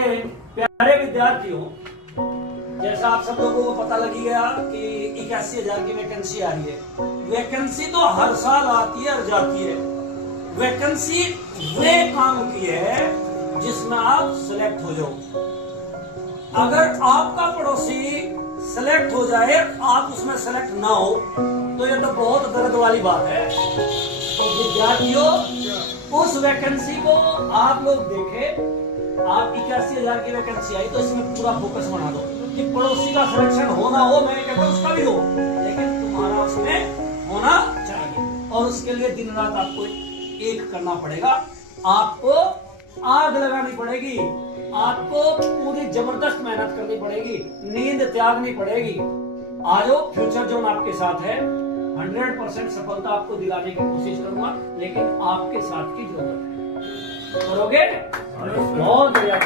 प्यारे विद्यार्थियों, जैसा आप सब लोगों को पता लगी गया कि 81,000 की वैकेंसी आ रही है। वैकेंसी तो हर साल आती है और जाती है। वैकेंसी वे काम की है जिसमें आप सिलेक्ट हो जाओ। अगर आपका पड़ोसी सिलेक्ट हो जाए, आप उसमें सिलेक्ट ना हो, तो ये तो बहुत दर्द वाली बात है। तो विद्यार्थियों, उस वैकेंसी को आप लोग देखें। आप 81,000 की वैकेंसी आई तो इसमें पूरा फोकस बना दो कि पड़ोसी का सिलेक्शन होना हो, मैं कहता हूं उसका भी हो, लेकिन तुम्हारा उसमें होना चाहिए। और उसके लिए दिन रात आपको एक करना पड़ेगा, आपको आग लगानी पड़ेगी, आपको पूरी जबरदस्त मेहनत करनी पड़ेगी, नींद त्यागनी पड़ेगी। आज फ्यूचर जोन आपके साथ है, 100% सफलता आपको दिलाने की कोशिश करूंगा, लेकिन आपके साथ की जरूरत है। करोगे? बहुत बढ़िया।